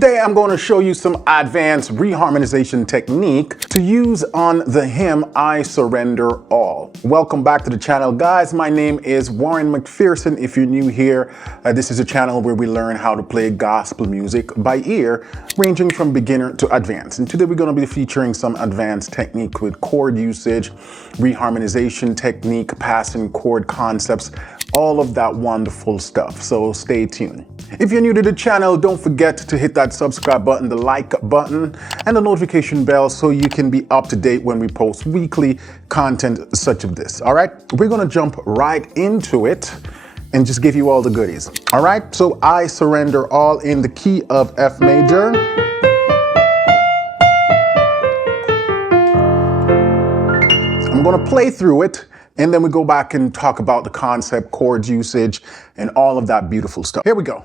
Today I'm going to show you some advanced reharmonization technique to use on the hymn I Surrender All. Welcome back to the channel, guys. My name is Warren McPherson. If you're new here, this is a channel where we learn how to play gospel music by ear, ranging from beginner to advanced. And today we're going to be featuring some advanced technique with chord usage, reharmonization technique, passing chord concepts, all of that wonderful stuff. So stay tuned. If you're new to the channel, don't forget to hit that subscribe button, the like button, and the notification bell so you can be up to date when we post weekly content such as this. All right, we're going to jump right into it and just give you all the goodies. All right, so I Surrender All in the key of F major. I'm going to play through it, and then we go back and talk about the concept, chords usage, and all of that beautiful stuff. Here we go.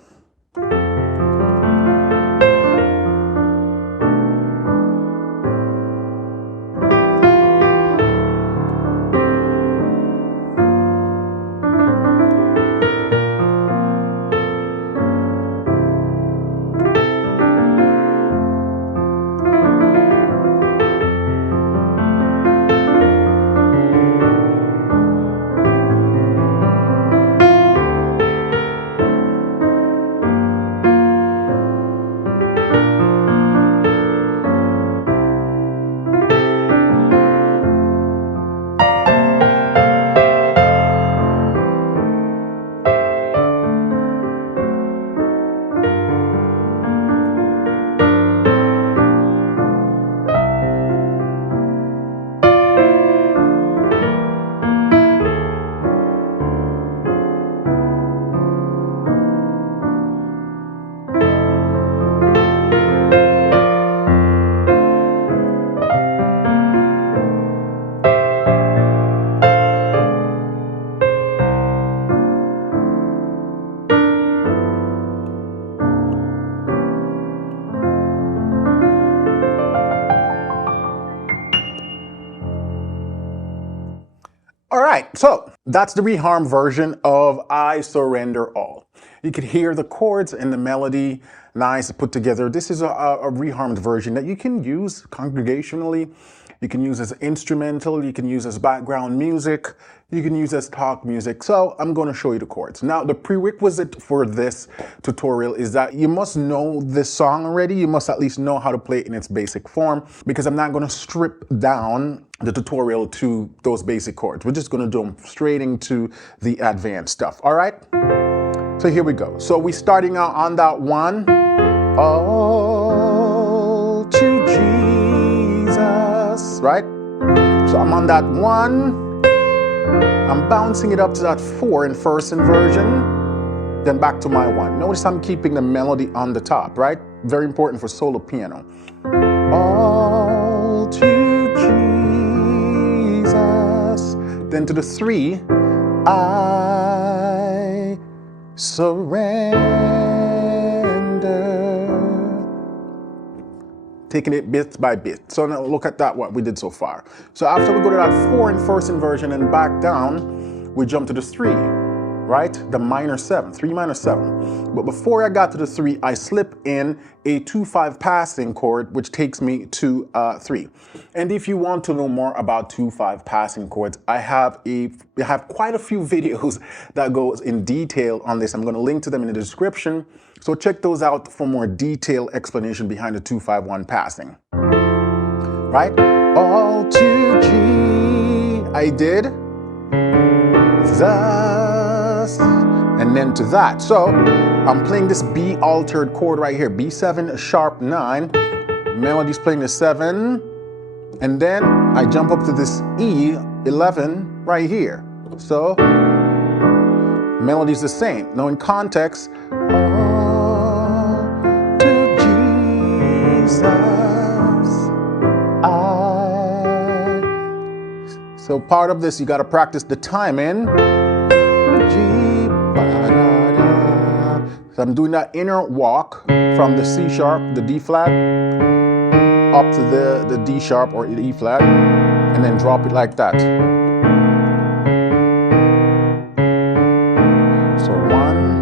All right, so that's the reharm version of I Surrender All. You can hear the chords and the melody, nice put together. This is a reharmed version that you can use congregationally. You can use as instrumental, you can use as background music, you can use as talk music. So I'm going to show you the chords. Now, the prerequisite for this tutorial is that you must know this song already. You must at least know how to play it in its basic form, because I'm not going to strip down the tutorial to those basic chords. We're just going to do them straight into the advanced stuff. All right. So here we go. So we're starting out on that one. All to Jesus, right? So I'm on that one. I'm bouncing it up to that 4 in first inversion, then back to my 1. Notice I'm keeping the melody on the top, right? Very important for solo piano. All to Jesus. Then to the 3, I surrender. Taking it bit by bit. So now look at that, what we did so far. So after we go to that 4 in first inversion and back down, we jump to the 3, right? The minor 7, 3 minor 7. But before I got to the 3, I slip in a 2-5 passing chord, which takes me to 3. And if you want to know more about 2-5 passing chords, I have quite a few videos that goes in detail on this. I'm going to link to them in the description. So check those out for more detailed explanation behind the 2-5-1 passing. Right? All to G, I did. Thus, and then to that. So I'm playing this B altered chord right here. B7 sharp 9. Melody's playing the 7. And then I jump up to this E11 right here. So melody's the same. Now in context, so part of this, you got to practice the timing. So I'm doing that inner walk from the C sharp, the D flat, up to the D sharp or the E flat, and then drop it like that. So 1,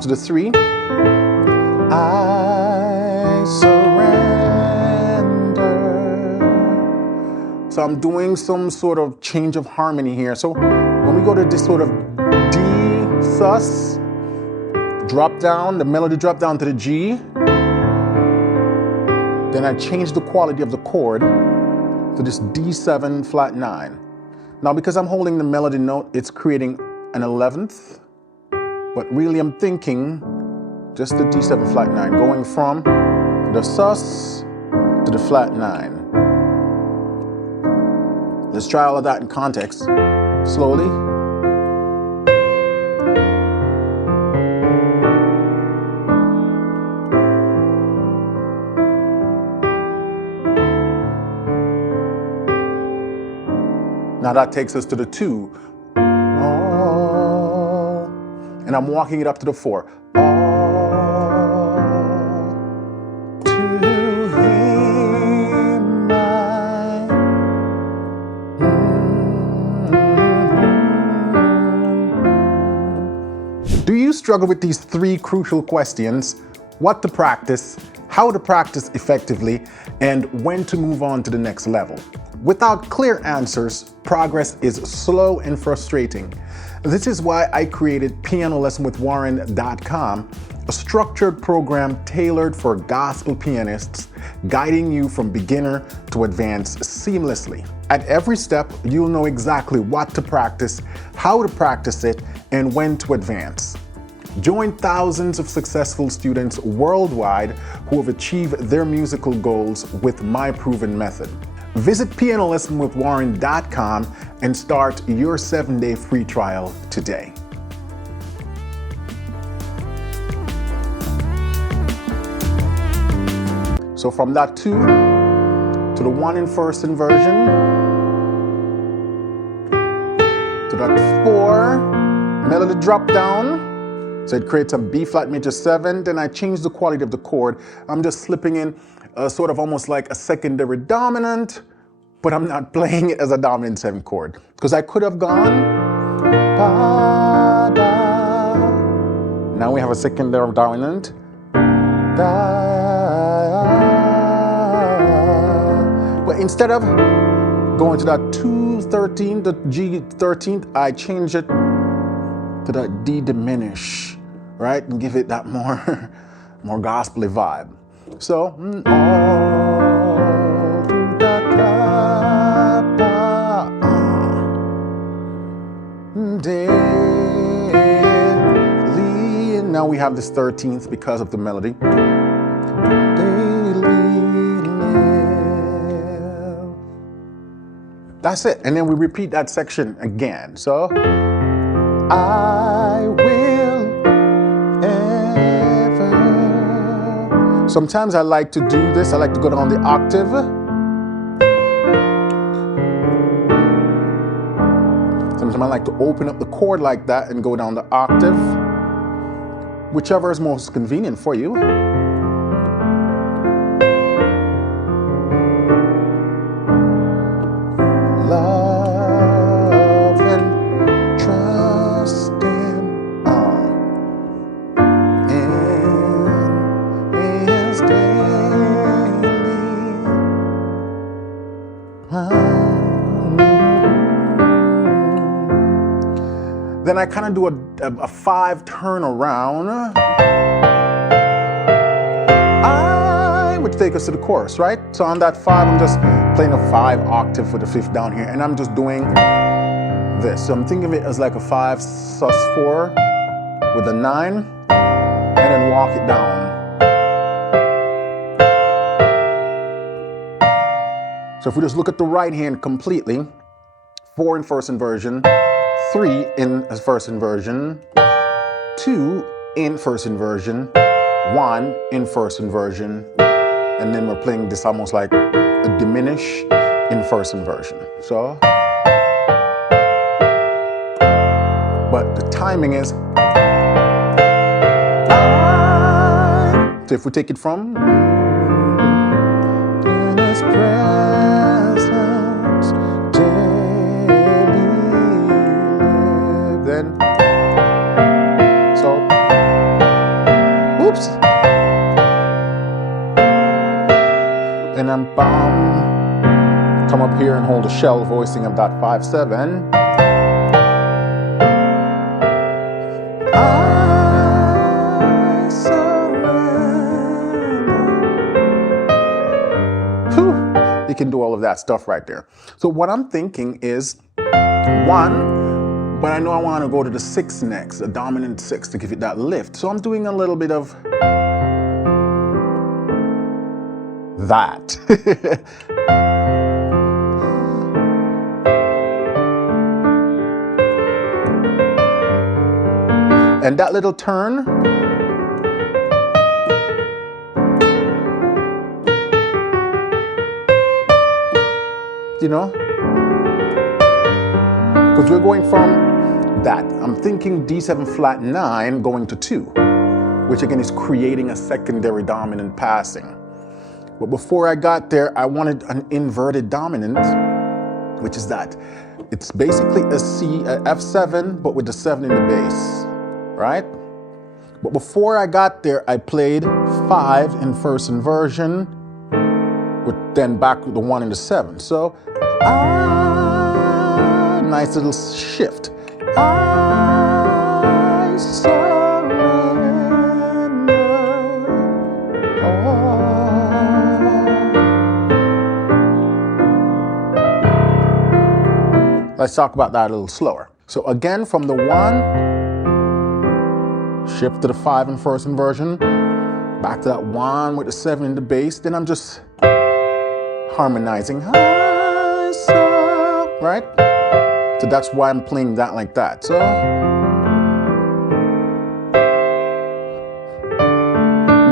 to the 3. I surrender. So I'm doing some sort of change of harmony here. So when we go to this sort of D sus, drop down, the melody drop down to the G. Then I change the quality of the chord to this D7 flat 9. Now because I'm holding the melody note, it's creating an 11th. But really I'm thinking just the D7 flat 9, going from the sus to the flat 9. Let's try all of that in context. Slowly. Now that takes us to the 2. Oh, and I'm walking it up to the 4. Oh, to him I. Do you struggle with these 3 crucial questions? What to practice, how to practice effectively, and when to move on to the next level? Without clear answers, progress is slow and frustrating. This is why I created PianoLessonWithWarren.com, a structured program tailored for gospel pianists, guiding you from beginner to advanced seamlessly. At every step, you'll know exactly what to practice, how to practice it, and when to advance. Join thousands of successful students worldwide who have achieved their musical goals with my proven method. Visit PianoLessonWithWarren.com and start your 7-day free trial today. So from that 2 to the 1 in first inversion, to that 4, melody drop down. So it creates a B flat major 7, then I change the quality of the chord. I'm just slipping in sort of almost like a secondary dominant, but I'm not playing it as a dominant 7 chord. Because I could have gone, ba, da. Now we have a secondary dominant, da. But instead of going to that 2-13, the G13th, I change it to that D diminished, right? And give it that more gospel-y vibe. So, daily, and now we have this 13th because of the melody. Daily live. That's it. And then we repeat that section again. So, I will ever. Sometimes I like to do this. I like to go down the octave. Sometimes I like to open up the chord like that and go down the octave. Whichever is most convenient for you. Love and trust in His daily. Then I kind of do a 5 turnaround, which takes us to the chorus, right? So on that 5, I'm just playing a 5 octave for the 5th down here, and I'm just doing this. So I'm thinking of it as like a 5 sus 4 with a 9, and then walk it down. So if we just look at the right hand completely, 4 in first inversion, 3 in first inversion, 2 in first inversion, 1 in first inversion, and then we're playing this almost like a diminish in first inversion. So, but the timing is, so if we take it from in His presence, daily live, then so and then come up here and hold a shell voicing of that 5/7. I surrender. Whew. You can do all of that stuff right there. So what I'm thinking is, one, but I know I want to go to the 6 next, a dominant 6 to give it that lift. So I'm doing a little bit of that. And that little turn, you know, because we're going from that. I'm thinking D7 flat 9 going to 2, which again is creating a secondary dominant passing. But before I got there, I wanted an inverted dominant, which is that. It's basically a F7, but with the 7 in the bass, right? But before I got there, I played 5 in first inversion, with then back with the 1 and the 7. So, nice little shift. I surrender all. Let's talk about that a little slower. So again, from the 1, shift to the 5 in first inversion, back to that 1 with the 7 in the bass, then I'm just harmonizing, right? So that's why I'm playing that like that. So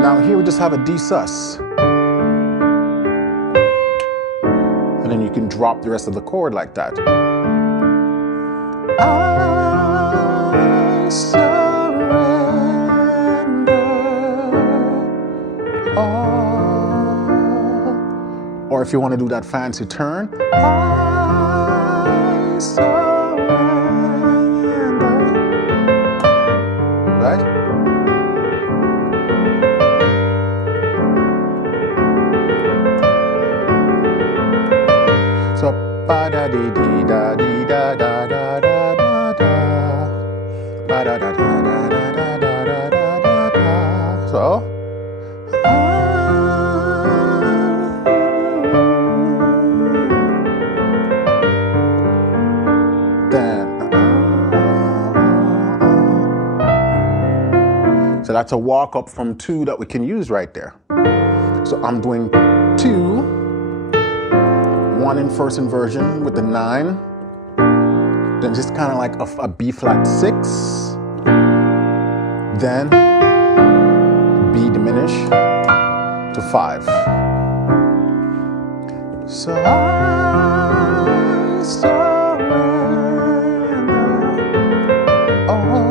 now here we just have a D sus. And then you can drop the rest of the chord like that. I surrender all. Or if you want to do that fancy turn, I surrender. Right? So ba da dee dee da dee da da da da da da ba da da da da da da da da da da. So so that's a walk up from 2 that we can use right there. So I'm doing 2, 1 in first inversion with the 9, then just kind of like a B flat 6, then B diminished to 5. So I surrender all.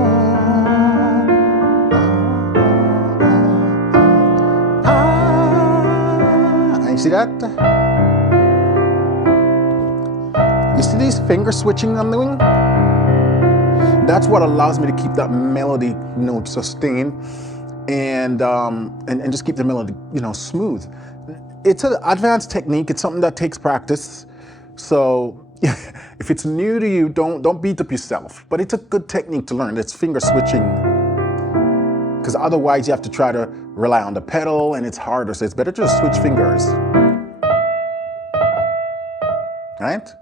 You see that? You see these finger switching I'm doing? That's what allows me to keep that melody note sustained and just keep the melody, you know, smooth. It's an advanced technique. It's something that takes practice. So if it's new to you, don't beat up yourself. But it's a good technique to learn. It's finger switching. Because otherwise you have to try to rely on the pedal and it's harder. So it's better to just switch fingers. Right?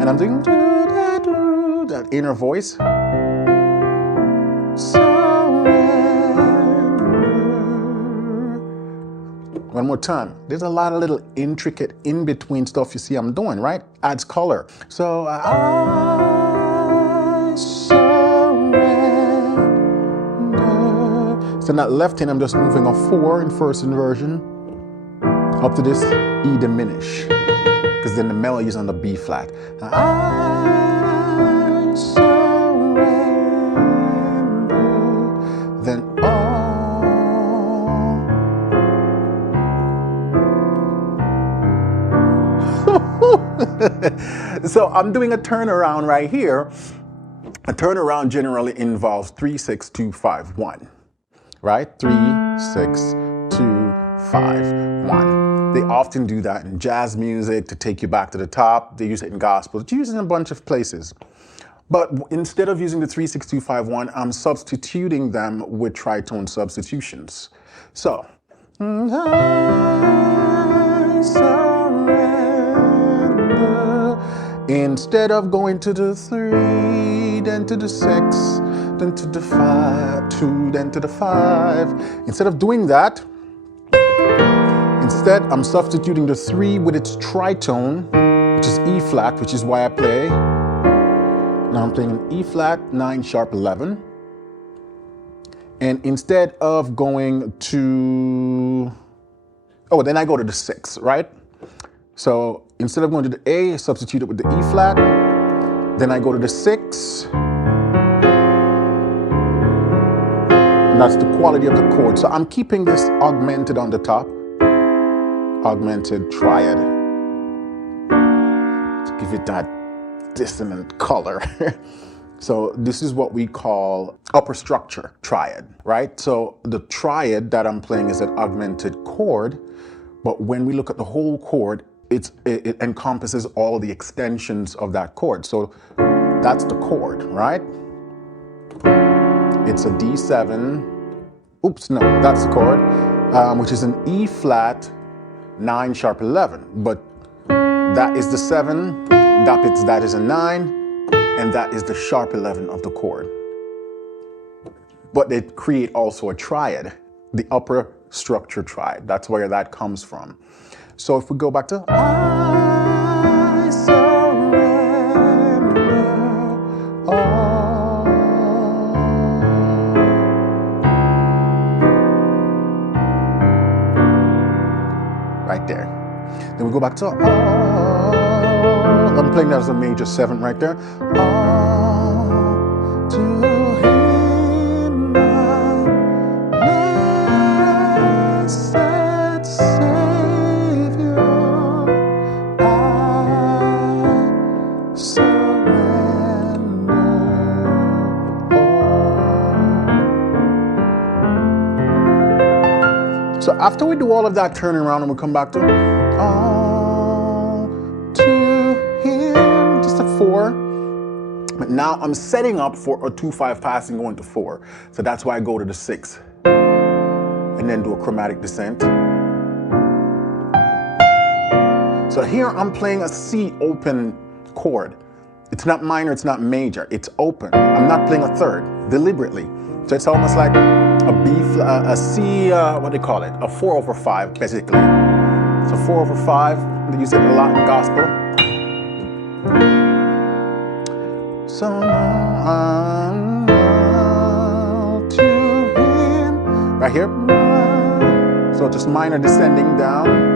And I'm doing that inner voice. Surrender. One more time. There's a lot of little intricate in-between stuff you see I'm doing, right? Adds color. So I surrender. So in that left hand, I'm just moving a 4 in first inversion up to this E diminished. Because then the melody is on the B flat. I surrender, then all. So I'm doing a turnaround right here. A turnaround generally involves 3, 6, 2, 5, 1. Right? 3, 6, 2, 5, 1. They often do that in jazz music to take you back to the top. They use it in gospel. It's used in a bunch of places. But instead of using the 3, 6, 2, 5, 1, I'm substituting them with tritone substitutions. So, I surrender. Instead of going to the 3, then to the 6, then to the 5, 2, then to the 5. Instead of doing that, instead I'm substituting the 3 with its tritone, which is E flat, which is why I play. Now I'm playing an E flat, 9 sharp 11. And instead of going to, oh, then I go to the 6, right? So instead of going to the A, I substitute it with the E flat. Then I go to the 6. And that's the quality of the chord. So I'm keeping this augmented on the top. Augmented triad. To give it that dissonant color. So this is what we call upper structure triad, right? So the triad that I'm playing is an augmented chord, but when we look at the whole chord, it encompasses all the extensions of that chord. So that's the chord, right? It's a D7. Oops, no, that's the chord, which is an E flat, 9 sharp 11. But that is the 7. That is a 9, and that is the sharp 11 of the chord. But they create also a triad, the upper structure triad. That's where that comes from. So if we go back to I surrender all. Right there. Then we go back to all. I'm playing that as a major 7 right there. All to him, my blessed Savior, I surrender all. So after we do all of that turning around and we come back to all to him, just a 4. But now I'm setting up for a 2-5 passing going to 4. So that's why I go to the 6 and then do a chromatic descent. So here I'm playing a C open chord. It's not minor, it's not major, it's open. I'm not playing a 3rd deliberately. So it's almost like a B flat, a C, what do they call it? A 4/5 basically. So 4/5, they use it a lot in gospel. So I'm to him, right here. So just minor descending down.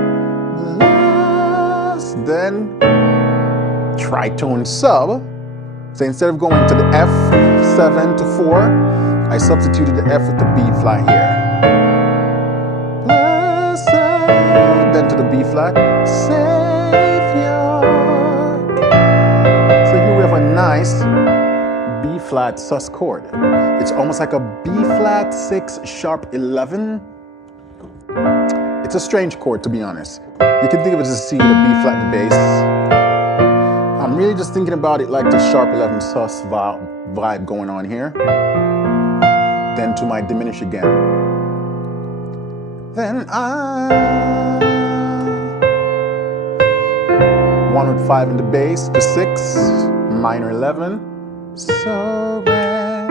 Then tritone sub. So instead of going to the F7 to 4, I substituted the F with the B flat here. Blessed, then to the B flat, Savior. So here we have a nice B flat sus chord. It's almost like a B flat 6 sharp 11. It's a strange chord, to be honest. You can think of it as a C with a B flat in the bass. I'm really just thinking about it like the sharp 11 sus vibe going on here. Then to my diminish again. Then I 1 with 5 in the bass, the 6, minor 11, so re,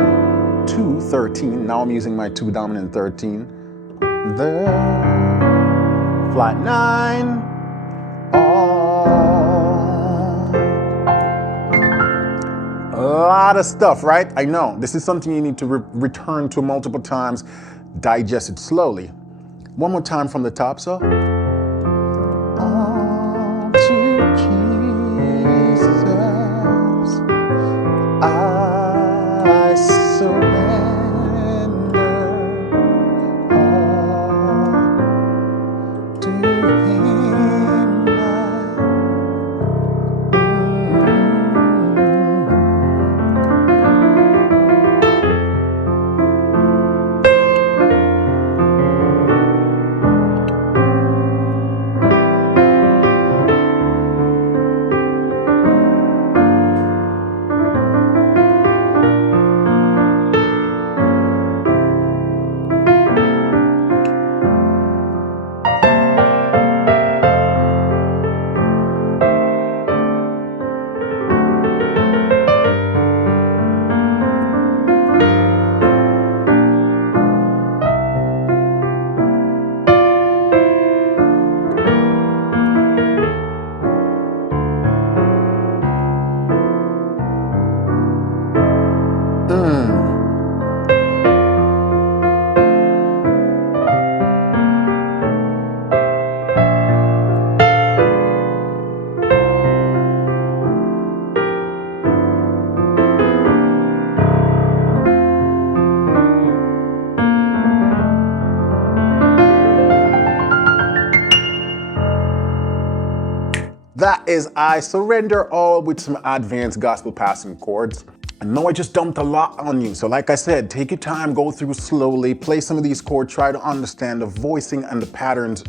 2, 13. Now I'm using my 2 dominant 13. The flat 9, all. A lot of stuff, right? I know. This is something you need to return to multiple times, digest it slowly. One more time from the top, so. All to Jesus, I surrender all to him. That is I Surrender All with some advanced gospel passing chords. I know I just dumped a lot on you, so like I said, take your time, go through slowly, play some of these chords, try to understand the voicing and the patterns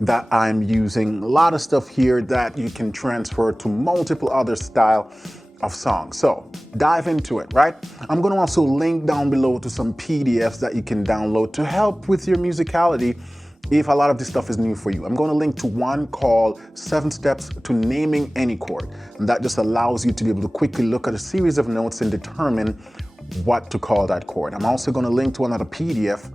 that I'm using. A lot of stuff here that you can transfer to multiple other style of songs. So dive into it, right? I'm going to also link down below to some PDFs that you can download to help with your musicality if a lot of this stuff is new for you. I'm going to link to one called 7 Steps to Naming Any Chord. And that just allows you to be able to quickly look at a series of notes and determine what to call that chord. I'm also going to link to another PDF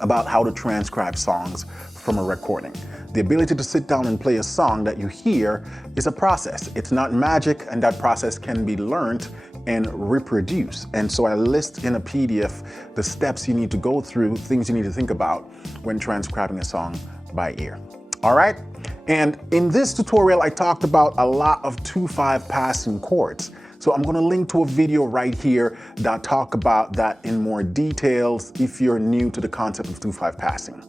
about how to transcribe songs from a recording. The ability to sit down and play a song that you hear is a process. It's not magic, and that process can be learned and reproduced. And so I list in a PDF the steps you need to go through, things you need to think about when transcribing a song by ear. All right? And in this tutorial, I talked about a lot of 2/5 passing chords. So I'm going to link to a video right here that talk about that in more details if you're new to the concept of 2/5 passing.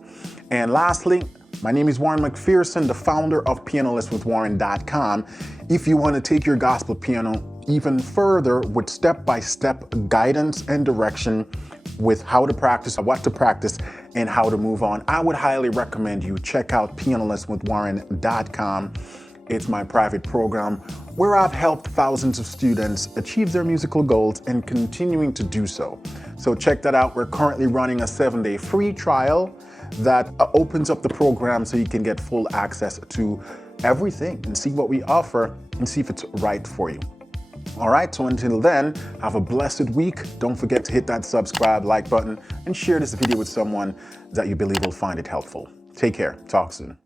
And lastly, my name is Warren McPherson, the founder of PianoLessWithWarren.com. If you want to take your gospel piano even further with step-by-step guidance and direction with how to practice, what to practice, and how to move on, I would highly recommend you check out PianoLessWithWarren.com. It's my private program where I've helped thousands of students achieve their musical goals and continuing to do so. So check that out. We're currently running a 7-day free trial that opens up the program so you can get full access to everything and see what we offer and see if it's right for you. All right, so until then, have a blessed week. Don't forget to hit that subscribe, like button, and share this video with someone that you believe will find it helpful. Take care. Talk soon.